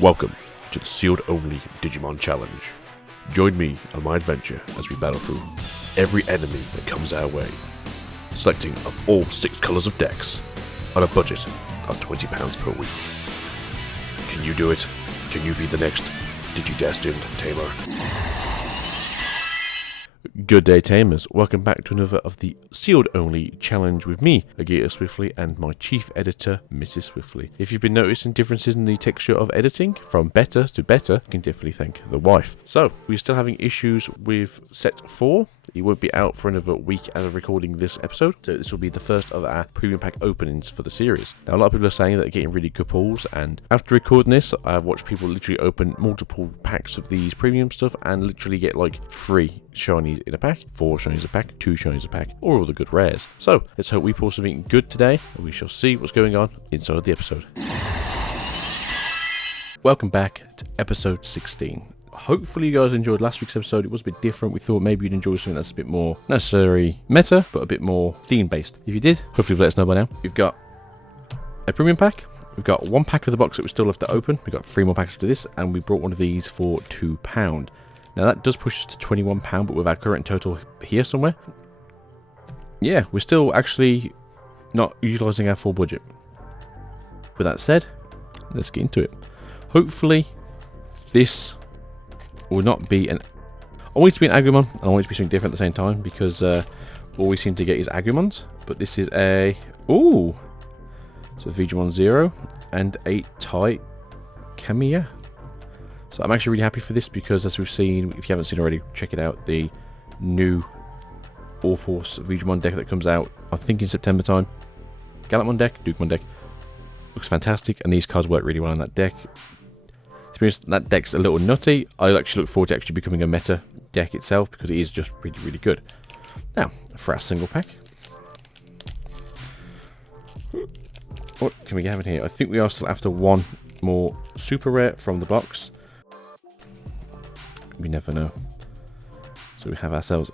Welcome to the sealed only Digimon challenge. Join me on my adventure as we battle through every enemy that comes our way, selecting of all 6 colours of decks on a budget of £20 per week. Can you do it? Can you be the next Digi-destined tamer? Good day, tamers. Welcome back to another of the sealed only challenge with me, Agita Swiftly, and my chief editor, Mrs. Swiftly. If you've been noticing differences in the texture of editing from better to better, you can definitely thank the wife. So, we're still having issues with set 4. It won't be out for another week as of recording this episode, so this will be the first of our premium pack openings for the series. Now, a lot of people are saying that they're getting really good pulls, and after recording this, I've watched people literally open multiple packs of these premium stuff and literally get like 3 shinies in a pack, 4 shinies a pack, 2 shinies a pack, or all the good rares. So, let's hope we pull something good today, and we shall see what's going on inside the episode. Welcome back to episode 16. Hopefully you guys enjoyed last week's episode. It was a bit different. We thought maybe you'd enjoy something that's a bit more not necessarily meta, but a bit more theme based. If you did, hopefully let us know by now. We've got a premium pack. We've got 1 pack of the box that we still have to open. We've got 3 more packs to this, and we brought one of these for £2. Now that does push us to £21, but with our current total here somewhere, yeah, we're still actually not utilising our full budget. With that said, let's get into it. Hopefully this will not be an... I want it to be an Agumon, and I want it to be something different at the same time, because all we seem to get is Agumons, but this is a... Ooh! So Digimon 0 and a Tai Kamiya. So I'm actually really happy for this, because as we've seen, if you haven't seen already, check it out, the new All Force Digimon deck that comes out, I think in September time. Gallantmon deck, Dukemon deck. Looks fantastic, and these cards work really well on that deck. That deck's a little nutty. I actually look forward to actually becoming a meta deck itself, because it is just really, really good. Now, for our single pack. What can we have in here? I think we are still after 1 more super rare from the box. We never know. So we have ourselves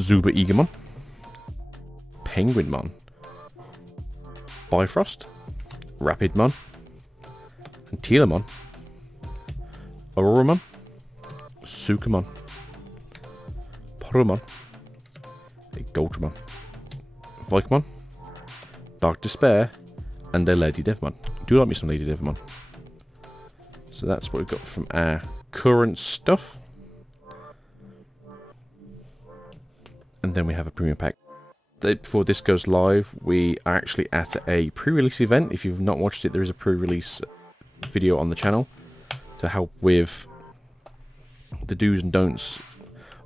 Zuba Egamon, Penguinmon, Bifrost, Rapidmon, and Telamon, Auroramon, Sukamon, Poromon, a Goldramon, Vikemon, Dark Despair, and a Lady Devmon. I do like me some Lady Devmon. So that's what we've got from our current stuff. And then we have a premium pack. Before this goes live, we are actually at a pre-release event. If you've not watched it, there is a pre-release video on the channel to help with the do's and don'ts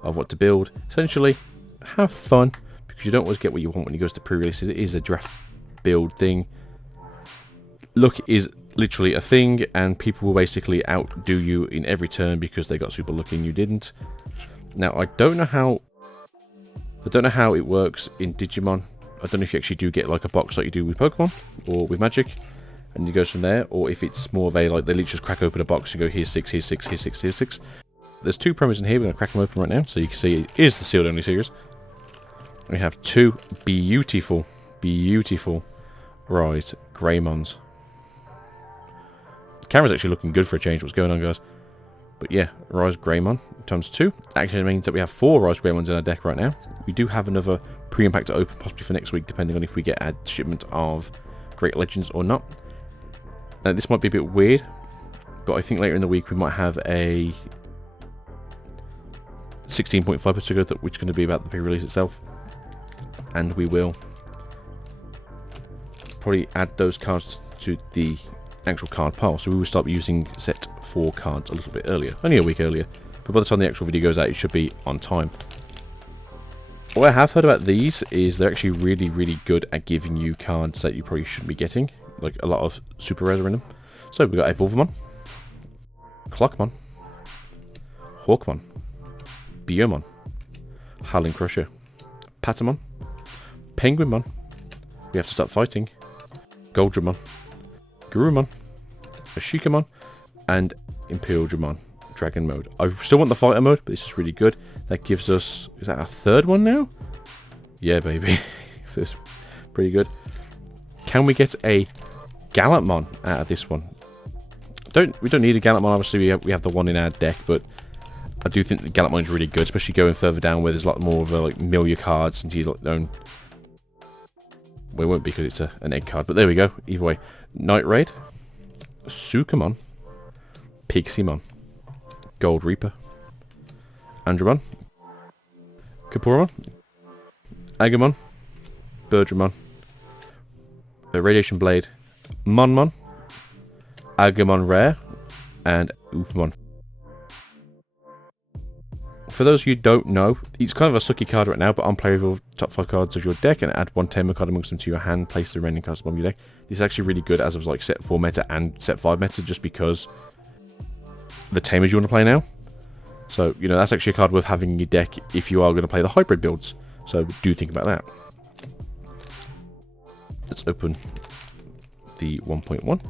of what to build. Essentially, have fun, because you don't always get what you want when it goes to pre-releases. It is a draft build thing. Luck is literally a thing, and people will basically outdo you in every turn because they got super lucky and you didn't. Now, I don't know how it works in Digimon. I don't know if you actually do get like a box like you do with Pokemon or with Magic, and it goes from there, or if it's more of a, like, they literally just crack open a box and go, here's 6, here's 6, here's 6, here's 6. There's 2 promos in here. We're going to crack them open right now, so you can see it is the sealed only series. We have 2 beautiful Rise Greymons. The camera's actually looking good for a change. What's going on, guys? But yeah, Rise Greymon times 2. Actually means that we have 4 Rise Greymons in our deck right now. We do have another premium pack to open, possibly for next week, depending on if we get a shipment of Great Legends or not. Now, this might be a bit weird, but I think later in the week we might have a 16.5 particular, which is going to be about the pre-release itself. And we will probably add those cards to the actual card pile, so we will start using set 4 cards a little bit earlier, only a week earlier, but by the time the actual video goes out, it should be on time. What I have heard about these is they're actually really, really good at giving you cards that you probably shouldn't be getting, like a lot of super rares are in them. So we've got Evolvemon, Clockmon, Hawkmon, Biomon, Howling Crusher, Patamon, Penguinmon, we have to start fighting, Goldramon, Garurumon, Ashikamon, and Imperialdramon Dragon mode. I still want the fighter mode, but this is really good. That gives us... Is that our 3rd one now? Yeah, baby. So it's pretty good. Can we get a Gallantmon out of this one? we don't need a Gallantmon. Obviously, we have the one in our deck, but I do think the Gallantmon is really good, especially going further down where there's a lot more of a like mill your cards into your own. Well, it won't be because it's an egg card, but there we go. Either way, Night Raid, Sukamon, Piximon, Gold Reaper, Andromon, Kaporamon, Agumon, Birdramon, Radiation Blade, Monmon, Agumon Rare, and Oopamon. For those of you who don't know, it's kind of a sucky card right now, but unplayable top 5 cards of your deck and add 1 Tamer card amongst them to your hand, place the remaining cards above your deck. This is actually really good as of like set 4 meta and set 5 meta, just because the Tamers you want to play now. So, you know, that's actually a card worth having in your deck if you are going to play the hybrid builds. So do think about that. Let's open the 1.1.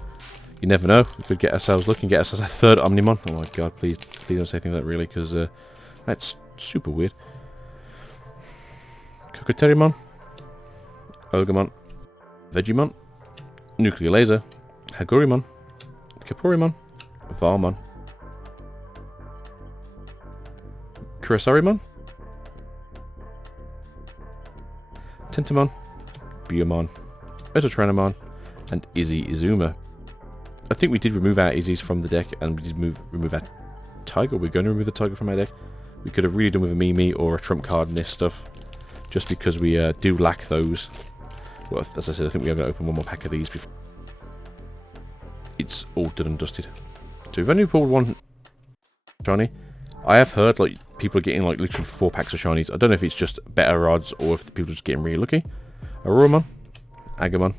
You never know, we could get ourselves looking, get ourselves a third Omnimon. Oh my god, please don't say things like that really, because that's super weird. Cocoterimon, Ogumon, Vegemon, Nuclear Laser, Hagurimon, Kaporimon, Valmon, Kurosarimon, Tentamon, Biomon, Metatranomon, and Izuma. I think we did remove our Izzies from the deck, and we did remove our Tiger. We're going to remove the Tiger from our deck. We could have really done with a Mimi or a Trump card in this stuff, just because we do lack those. Well, as I said, I think we are going to open one more pack of these before it's all done and dusted. So we've only pulled one shiny. I have heard like people are getting like literally 4 packs of shinies. I don't know if it's just better odds or if the people are just getting really lucky. Auroromon, Agumon,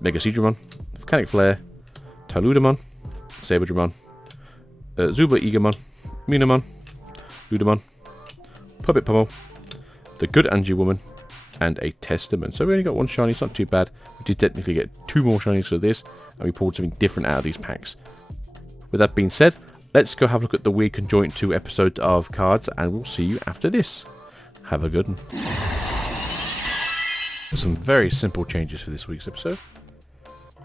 Mega Seadramon, Volcanic Flare, Tyludamon, Saberdramon, Zuba Egamon, Minamon, Ludamon, Puppet Pummel, the Good Angie Woman, and a Testament. So we only got 1 shiny, it's not too bad. We did technically get 2 more shinies for this, and we pulled something different out of these packs. With that being said, let's go have a look at the Weird Conjoint 2 episode of cards, and we'll see you after this. Have a good one. Some very simple changes for this week's episode.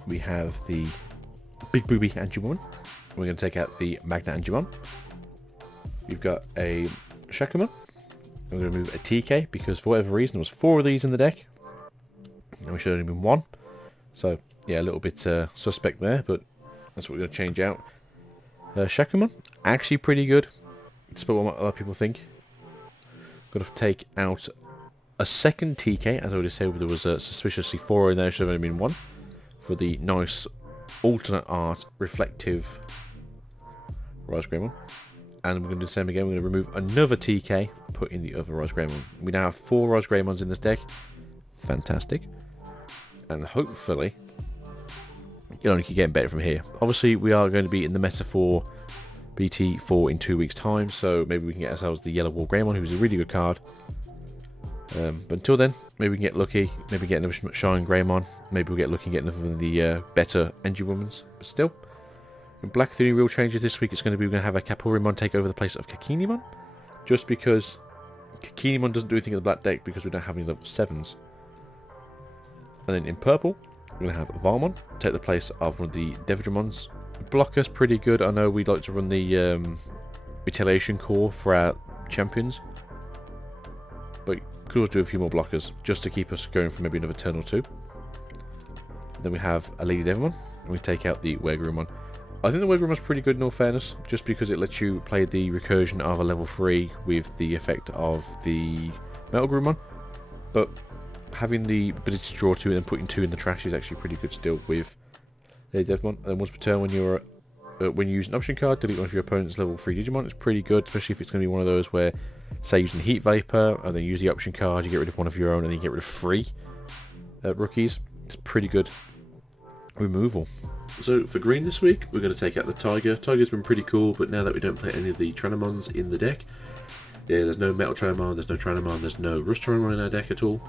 We have the Big Booby Angemon. We're going to take out the Magna Angemon. We've got a Shakuman. I'm going to remove a TK because for whatever reason there was 4 of these in the deck. And we should have only been 1. So yeah, a little bit suspect there, but that's what we're going to change out. Shakuman, actually pretty good, despite what other people think. Got to take out a second TK, as I already said, there was suspiciously 4 in there, should have only been 1. For the nice alternate art reflective Rise Greymon. And we're going to do the same again, we're going to remove another TK, put in the other Rise Greymon. We now have 4 Rise Greymons in this deck. Fantastic. And hopefully it only keep getting better from here. Obviously we are going to be in the meta for BT4 in 2 weeks time, so maybe we can get ourselves the Yellow Wall Greymon, who's a really good card. But until then, maybe we can get lucky, maybe get another Shine Greymon, maybe we'll get lucky and get another of the better Engie Womans. But still, in Black, the only real changes this week, it's going to be we're going to have a Kaporimon take over the place of Kakinimon, just because Kakinimon doesn't do anything in the Black deck because we don't have any level 7s. And then in Purple, we're going to have Valmon take the place of one of the Devidramons. Blocker's pretty good. I know we'd like to run the Retaliation Core for our champions, but could always do a few more blockers just to keep us going for maybe another turn or 2. Then we have a Lady Devimon, and we take out the Wergurumon. I think the Wergurumon's pretty good in all fairness, just because it lets you play the recursion of a level 3 with the effect of the Metal Grumon, but having the ability to draw 2 and then putting 2 in the trash is actually pretty good still with Lady Devimon. And then once per turn, when you use an option card, delete one of your opponent's level 3 Digimon. It's pretty good, especially if it's going to be one of those where, say, using Heat Vapor, and then use the option card, you get rid of one of your own, and then you get rid of 3 rookies. It's pretty good removal. So for green this week, we're going to take out the Tiger. Tiger's been pretty cool, but now that we don't play any of the Tranomons in the deck, yeah, there's no Metal Tranomon, there's no Tranomon, there's no Rust Tranomon in our deck at all.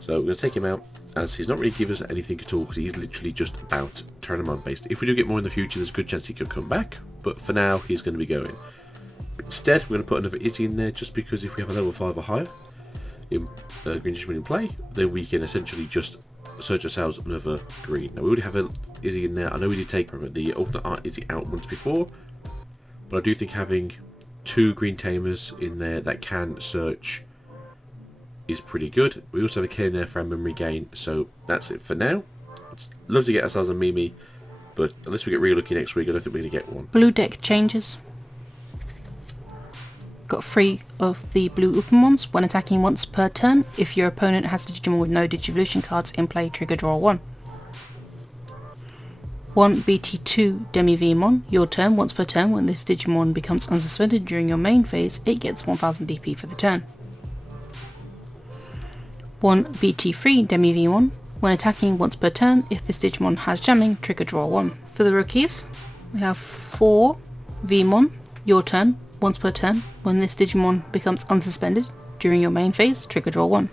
So we're going to take him out, as he's not really giving us anything at all, because he's literally just about Tranomon based. If we do get more in the future, there's a good chance he could come back, but for now, he's going to be going. Instead, we're going to put another Izzy in there, just because if we have a level 5 or higher in Green Digimon in play, then we can essentially just search ourselves another green. Now we already have a is he in there? I know we did take the alternate art is he out once before, but I do think having 2 green tamers in there that can search is pretty good. We also have a key in there for our memory gain, so that's it for now. I'd love to get ourselves a Mimi, but unless we get really lucky next week, I don't think we're going to get one. Blue deck changes. Got 3 of the blue Upamons. When attacking once per turn, if your opponent has a Digimon with no Digivolution cards in play, trigger draw 1. 1 BT2 Demi-Vmon. Your turn, once per turn, when this Digimon becomes unsuspended during your main phase, it gets 1000 DP for the turn. 1 BT3 Demi-Vmon. When attacking once per turn, if this Digimon has jamming, trigger draw 1. For the rookies, we have 4 Vmon. Your turn, once per turn, when this Digimon becomes unsuspended during your main phase, trigger draw 1.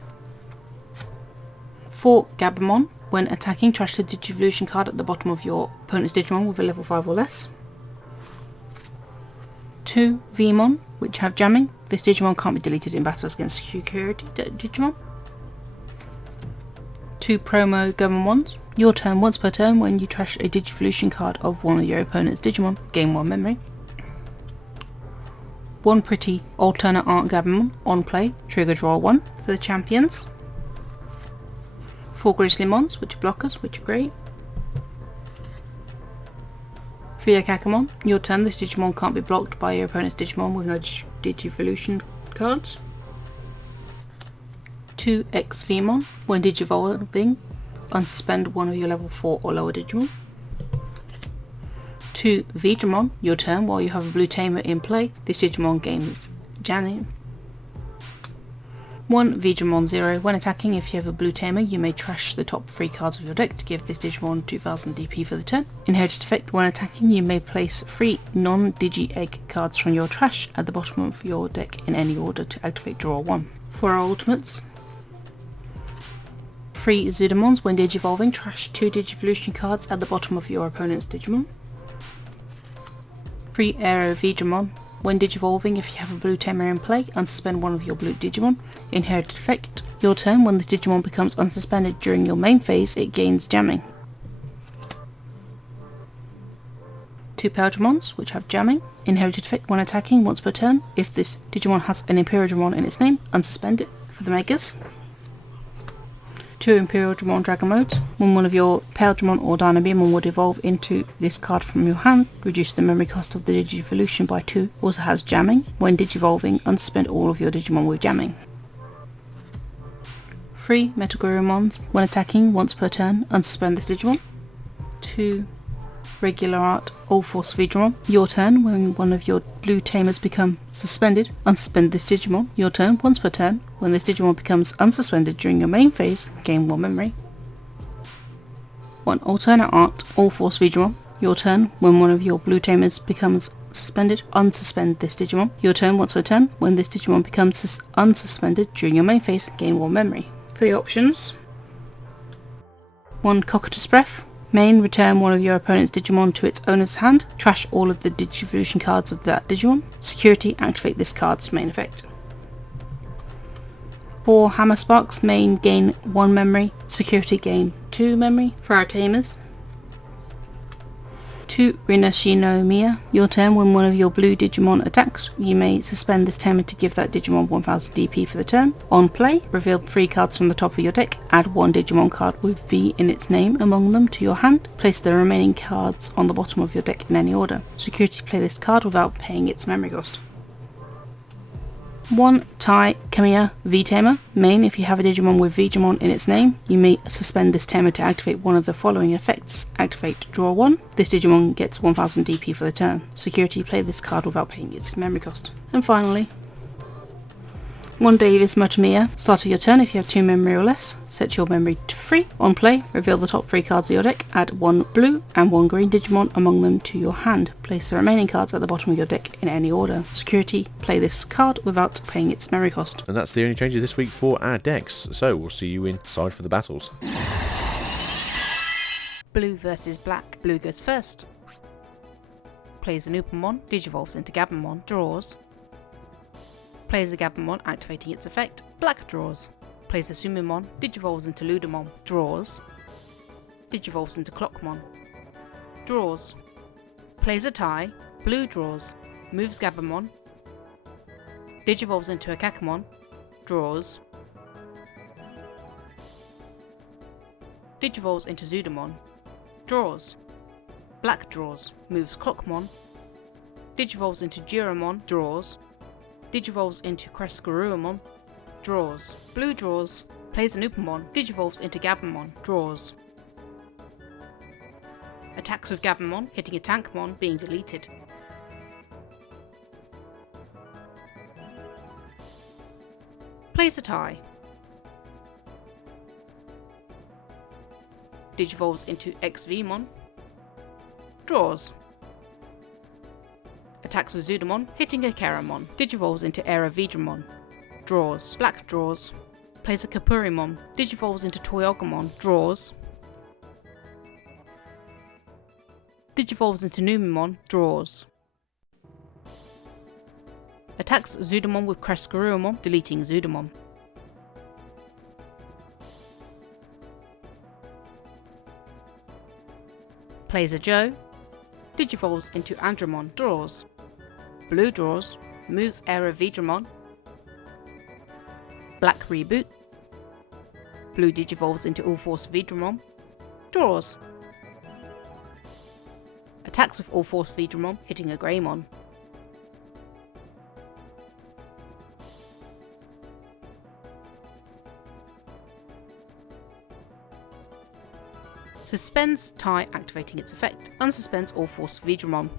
4 Gabumon. When attacking, trash the Digivolution card at the bottom of your opponent's Digimon with a level 5 or less. 2 Vmon, which have jamming. This Digimon can't be deleted in battles against security Digimon. 2 Promo Gabumons. Your turn, once per turn, when you trash a Digivolution card of one of your opponent's Digimon, gain 1 memory. 1 Pretty Alternate Art Gabumon on play, trigger draw 1. For the champions, 4 Grizzlymons, which are blockers, which are great. 3 Akakamon. Your turn, this Digimon can't be blocked by your opponent's Digimon with no Digivolution cards. 2 X-Vmon. When Digivolving, unsuspend one of your level 4 or lower Digimon. 2 Veedramon. Your turn, while you have a blue tamer in play, this Digimon gains jamming. 1 Veedramon 0. When attacking, if you have a blue tamer, you may trash the top 3 cards of your deck to give this Digimon 2000 DP for the turn. Inherited effect, when attacking, you may place 3 non-Digi-Egg cards from your trash at the bottom of your deck in any order to activate draw 1. For our ultimates, 3 Zudamons. When Digivolving, trash 2 Digivolution cards at the bottom of your opponent's Digimon. 3 Aero Veedramon. When Digivolving, if you have a blue tamer in play, unsuspend one of your blue Digimon. Inherited effect, your turn, when this Digimon becomes unsuspended during your main phase, it gains jamming. 2 Paildramons, which have jamming. Inherited effect, when attacking once per turn, if this Digimon has an Imperial Dramon in its name, unsuspend it. For the Megas, 2 Imperial Dramon Dragon Modes. When one of your Paildramon or Dynabeamon would evolve into this card from your hand, reduce the memory cost of the Digivolution by 2. Also has jamming. When Digivolving, unsuspend all of your Digimon with jamming. 3 Metagurumons. When attacking once per turn, unsuspend this Digimon. 2 Regular Art All Force Veedramon. Your turn, when one of your blue tamers become suspended, unsuspend this Digimon. Your turn, once per turn, when this Digimon becomes unsuspended during your main phase, gain 1 memory. 1 Alternate Art All Force Veedramon. Your turn, when one of your blue tamers becomes suspended, unsuspend this Digimon. Your turn, once per turn, when this Digimon becomes unsuspended during your main phase, gain 1 memory. For the options, 1 Cocytus Breath. Main, return one of your opponent's Digimon to its owner's hand. Trash all of the Digivolution cards of that Digimon. Security, activate this card's main effect. 4 Hammer Sparks. Main, gain 1 memory. Security, gain 2 memory. For our tamers, 2 Rinashinomiya. Your turn, when one of your blue Digimon attacks, you may suspend this tamer to give that Digimon 1000 DP for the turn. On play, reveal 3 cards from the top of your deck. Add 1 Digimon card with V in its name among them to your hand. Place the remaining cards on the bottom of your deck in any order. Security, play this card without paying its memory cost. 1 Tai Kamiya V-Tamer. Main, if you have a Digimon with Veedramon in its name, you may suspend this tamer to activate one of the following effects. Activate draw 1. This Digimon gets 1000 DP for the turn. Security, play this card without paying its memory cost. And finally, 1 Davis Motomiya. Start of your turn, if you have 2 memory or less, set your memory to 3. On play, reveal the top 3 cards of your deck. Add 1 blue and 1 green Digimon among them to your hand. Place the remaining cards at the bottom of your deck in any order. Security, play this card without paying its memory cost. And that's the only changes this week for our decks. So we'll see you inside for the battles. Blue versus black. Blue goes first. Plays an Upamon, Digivolves into Gabumon, draws. Plays the Gabumon, activating its effect. Black draws. Plays the Sumimon, Digivolves into Ludamon, draws. Digivolves into Clockmon. draws. Plays a tie, blue draws, moves Gabumon, Digivolves into a Kakamon, draws, Digivolves into Zudamon, draws, black draws, moves Clockmon, Digivolves into Giramon, draws, Digivolves into Crescaruamon, draws, blue draws, plays an Upamon, Digivolves into Gabumon, draws. Attacks with Gabumon, hitting a Tankmon, being deleted. Plays a tie. Digivolves into XVmon, draws. Attacks with Zudamon, hitting a Keramon, Digivolves into Eravidramon, draws. Black draws. Plays a Kapurimon, Digivolves into Toyogamon, draws. Digivolves into Numemon, draws. Attacks Zudamon with Crescaruamon, deleting Zudamon. Plays a Joe, Digivolves into Andromon, draws. Blue draws, moves Eravidramon. Black reboot. Blue Digivolves into All Force Vidramon, draws. Attacks with All Force Vidramon, hitting a Greymon. Suspends tie, activating its effect. Unsuspends All Force Vidramon.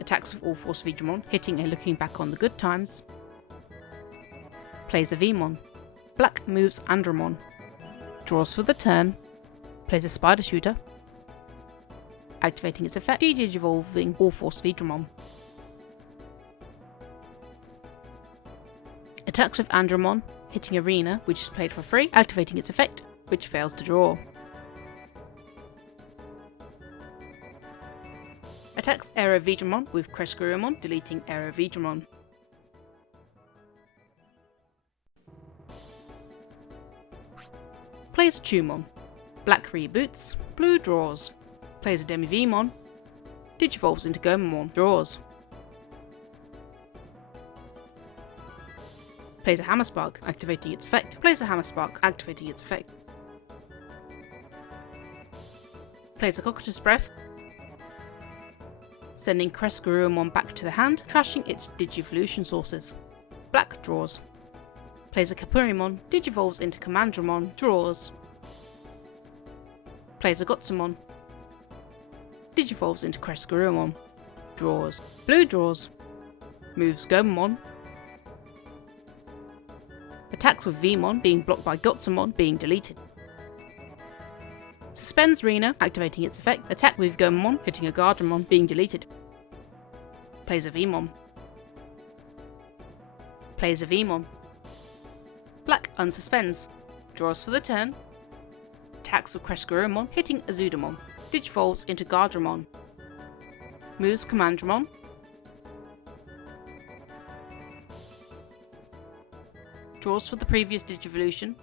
Attacks with All Force Vidramon, hitting a Looking Back on the Good Times. Plays a Vmon. Black moves Andromon. Draws for the turn. Plays a Spider Shooter. Activating its effect, de-digivolving All Force Vidramon. Attacks with Andromon, hitting Arena, which is played for free, activating its effect, which fails to draw. Attacks Eravidramon with Crescaruamon, deleting Eravidramon. Plays a Tumon. Black reboots, blue draws. Plays a Demi-Vmon, Digivolves into Gomamon, draws. Plays a Hammerspark, activating its effect. Plays a Hammerspark, activating its effect. Plays a Cocytus Breath, sending Crescaruamon back to the hand, trashing its Digivolution sources. Black draws. Plays a Kapurimon, Digivolves into Commandramon, draws. Plays a Gotsumon, Digivolves into Crescaruamon, draws. Blue draws. Moves Gomamon. Attacks with Vmon, being blocked by Gotsumon, being deleted. Suspends Rena, activating its effect. Attack with Gomamon, hitting a Gardramon, being deleted. Plays a Vmon. Plays a Vmon. Black unsuspends. Draws for the turn. Attacks with Crescaruamon, hitting a Zudamon. Digivolves into Gardramon. Moves Commandramon. Draws for the previous Digivolution.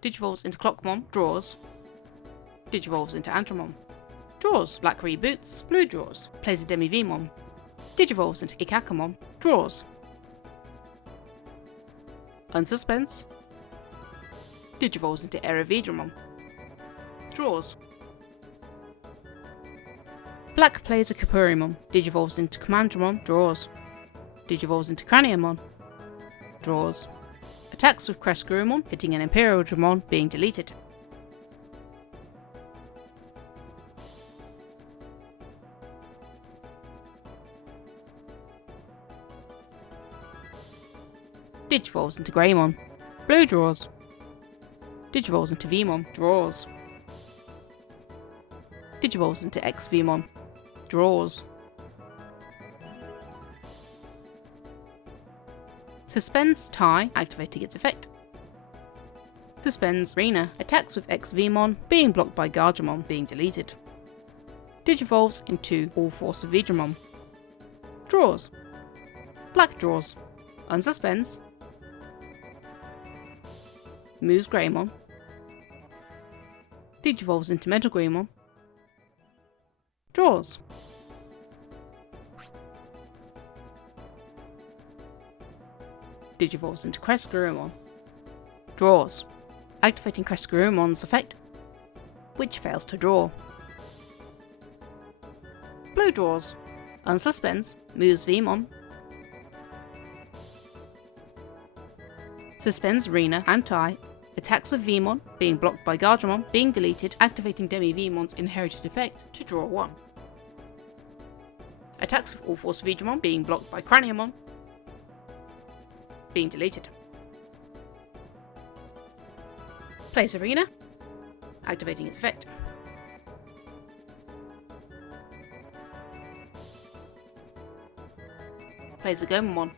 Digivolves into Clockmon, draws. Digivolves into Andromon. Draws. Black reboots, blue draws. Plays a Demi-Vmon. Digivolves into Ikakamon, draws. Unsuspends. Digivolves into Eravidramon. Draws. Black plays a Kapurimon, Digivolves into Commandramon, draws. Digivolves into Craniamon, draws. Attacks with Crescaruamon, hitting an Imperial Dramon, being deleted. Digivolves into Greymon, blue draws. Digivolves into Vmon, draws. Digivolves into XVmon, draws. Suspends tie, activating its effect. Suspends Rena, attacks with XVmon, being blocked by Gardramon, being deleted. Digivolves into All Force Vidramon, draws. Black draws. Unsuspends. Moves Greymon. Digivolves into Metal Greymon, Draws. Digivolves into Crest-Garurumon. Draws. Activating Crest-Garurumon's effect, which fails to draw. Blue draws. Unsuspends, moves Vmon. Suspends Rena and Tai. Attacks of Vmon, being blocked by Guardramon, being deleted, activating Demi-Vmon's inherited effect to draw 1. Attacks of All-Force Veedramon, being blocked by Craniamon, being deleted. Plays Arena, activating its effect. Plays a Gomamon.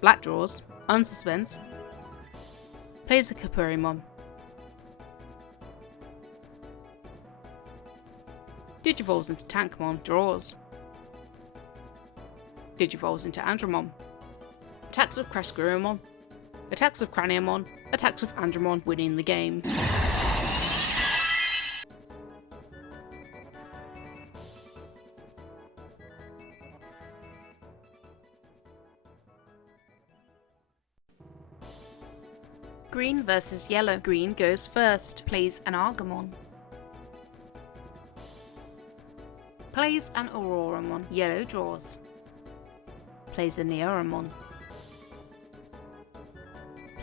Black draws, unsuspends. Plays a Kapurimon. Digivolves into Tankmon, draws. Digivolves into Andromon. Attacks of Crest-Garurumon. Attacks of Craniamon. Attacks of Andromon, winning the game. Green versus yellow. Green goes first. Plays an Argamon. Plays an Auroramon. Yellow draws. Plays a Neoramon.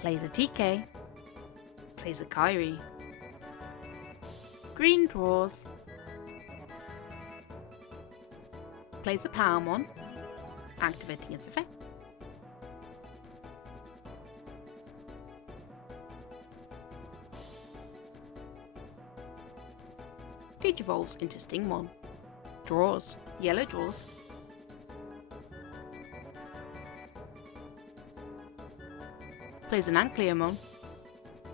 Plays a TK. Plays a Kyrie. Green draws. Plays a Powermon, activating its effect. Digivolves into Stingmon. Draws. Yellow draws. Plays an Ankleomon.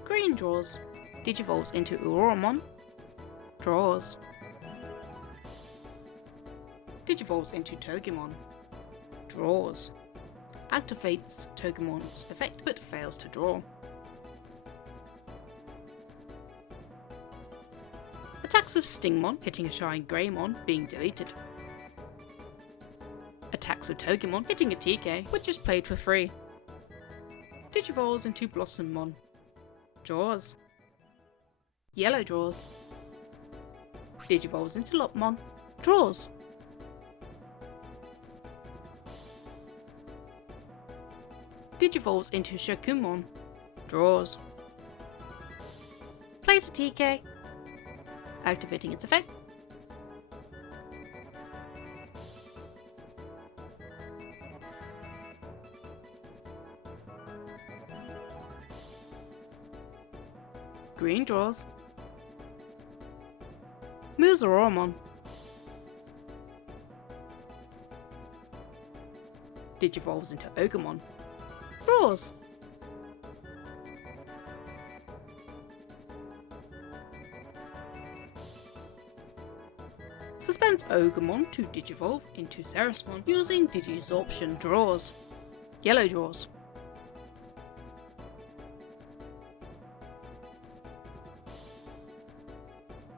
Green draws. Digivolves into Auroramon. Draws. Digivolves into Togimon. Draws. Activates Togemon's effect but fails to draw. Attacks with Stingmon, hitting a Shy Greymon, being deleted. Attacks with Togimon, hitting a TK, which is played for free. Digivolves into Blossommon. Draws. Yellow draws. Digivolves into Lopmon. Draws. Digivolves into Shakumon. Draws. Plays a TK, activating its effect. Green draws. Moves Auroramon. Digivolves into Ogamon. Draws. Suspends Ogamon to Digivolve into Ceresmon using Digisorption. Draws. Yellow draws.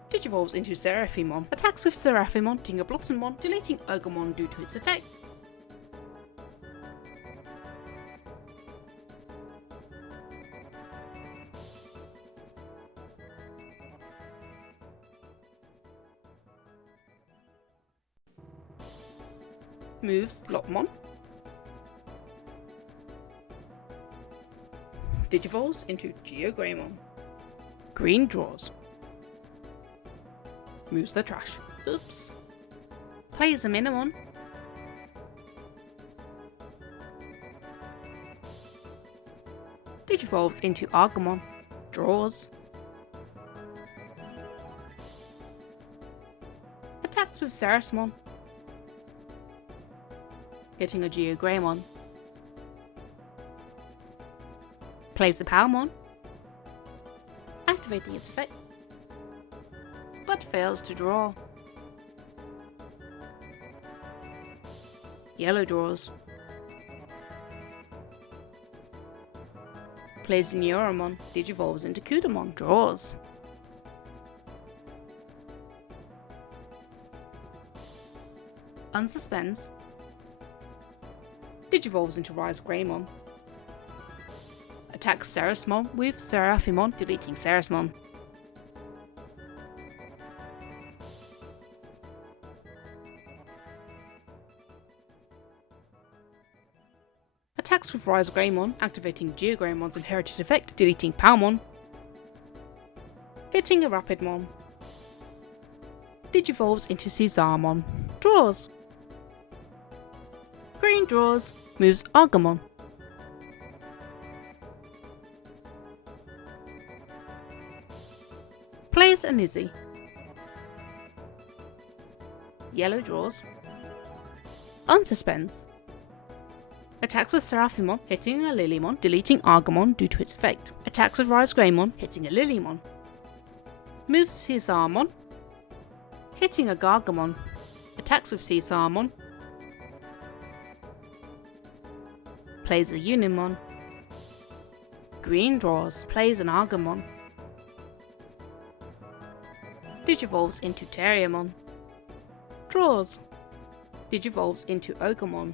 Digivolves into Seraphimon. Attacks with Seraphimon, hitting a Blossommon, deleting Ogamon due to its effect. Moves Lopmon. Digivolves into Geogreymon. Green draws. Moves the trash. Oops. Plays a Minimon. Digivolves into Argamon. Draws. Attacks with Ceresmon, getting a Geogreymon. Plays a Palmon, activating its effect, but fails to draw. Yellow draws. Plays a Neuramon, digivolves into Kudamon. Draws. unsuspends, digivolves into Rise Greymon, attacks Serasmon with Seraphimon, deleting Serasmon, attacks with Rise Greymon, activating Geogreymmon's inherited effect, deleting Palmon, hitting a Rapidmon, digivolves into Caesarmon, draws, green draws, moves Argamon, plays a Nizzy, yellow draws, unsuspends, attacks with Seraphimon, hitting a Lilymon, deleting Argamon due to its effect, attacks with Rise Greymon, hitting a Lilymon, moves Caesarmon, hitting a Gargamon, attacks with Caesarmon, plays a Unimon, green draws, plays an Argamon, digivolves into Terriermon, draws, digivolves into Ogremon,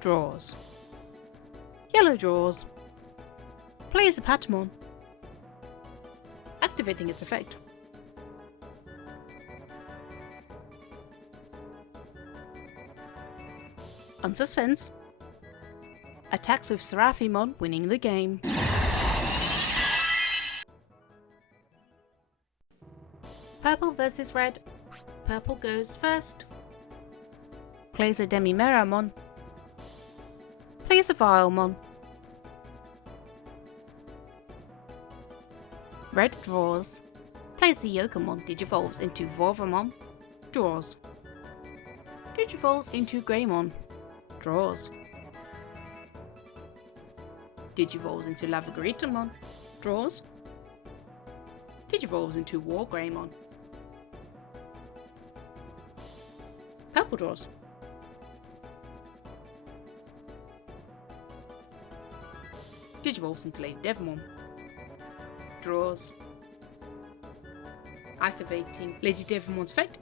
draws, yellow draws, plays a Patamon, activating its effect. Unsuspends, attacks with Seraphimon, winning the game. Purple versus red. Purple goes first. Plays a Demimeramon. Plays a Vilemon. Red draws. Plays a Yokomon, digivolves into Vorvamon. Draws. Digivolves into Greymon. Draws. Digivolves into Lavagritamon. Draws. Digivolves into War Greymon. Purple draws. Digivolves into Lady Devimon. Draws. Activating Lady Devimon's effect.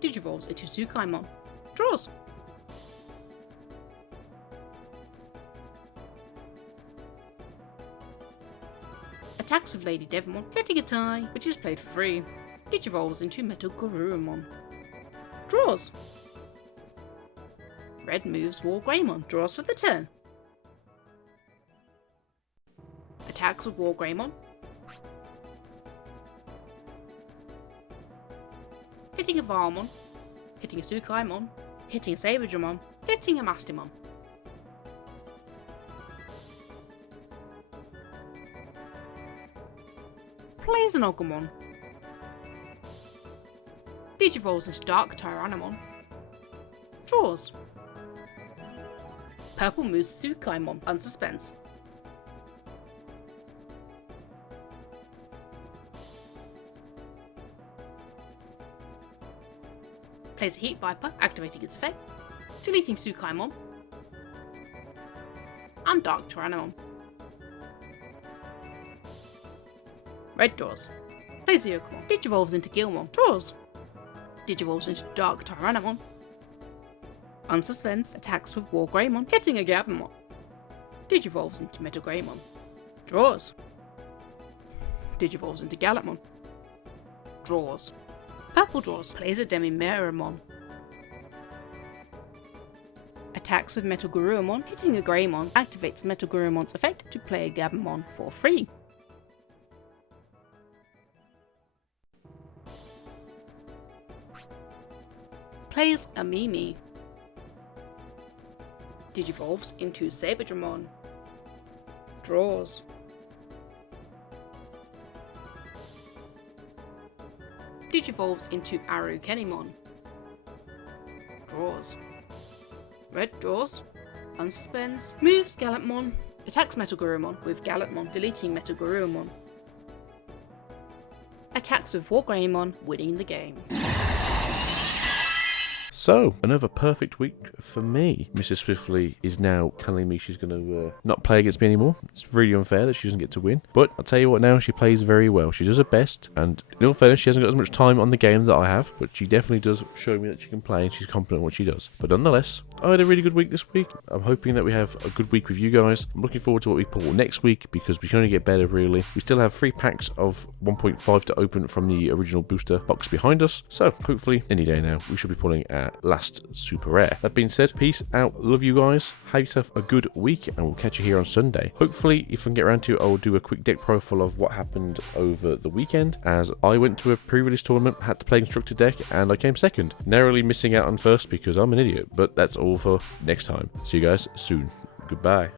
Digivolves into Tsukaimon. Draws. Attacks of Lady Devimon, hitting a tie, which is played for free. Digivolves into Metal Garurumon. Draws. Red moves War Greymon, draws for the turn. Attacks with War Greymon. Hitting a Varmon, hitting a Tsukaimon, hitting a Saberdramon, hitting a Mastimon. Plays an Ogremon. Digivolves into Dark Tyrannomon. Draws. Purple moves Tsukaimon, unsuspends. Plays a Heat Viper, activating its effect, deleting Tsukaimon, and Dark Tyrannomon. Red draws. Plays a Yokomon, digivolves into Gilmon, draws. Digivolves into Dark Tyrannomon. Unsuspends, attacks with War Greymon, hitting a Gabumon. Digivolves into Metal Greymon. Draws. Digivolves into Gallantmon. Draws. Purple draws, plays a Demimeramon. Attacks with Metal Garurumon, hitting a Greymon, activates Metal Garurumon's effect to play a Gabumon for free. Plays a Mimi. Digivolves into Saberdramon. Draws. Digivolves into Arukenimon. Draws. Red draws. Unsuspends. Moves Gallantmon. Attacks Metal Garurumon with Gallantmon, deleting Metal Garurumon. Attacks with War Greymon, winning the game. So, another perfect week for me. Mrs. Swiftly is now telling me she's going to not play against me anymore. It's really unfair that she doesn't get to win. But I'll tell you what now, she plays very well. She does her best, and in all fairness, she hasn't got as much time on the game that I have, but she definitely does show me that she can play, and she's confident in what she does. But nonetheless, I had a really good week this week. I'm hoping that we have a good week with you guys. I'm looking forward to what we pull next week, because we can only get better, really. We still have 3 packs of 1.5 to open from the original booster box behind us, so hopefully any day now we should be pulling our last super rare. That being said, peace out, love you guys, have yourself a good week, and we'll catch you here on Sunday. Hopefully, if I can get around to it, I'll do a quick deck profile of what happened over the weekend, as I went to a pre-release tournament, had to play constructed deck, and I came second, narrowly missing out on first because I'm an idiot, but that's all for next time. See you guys soon. Goodbye.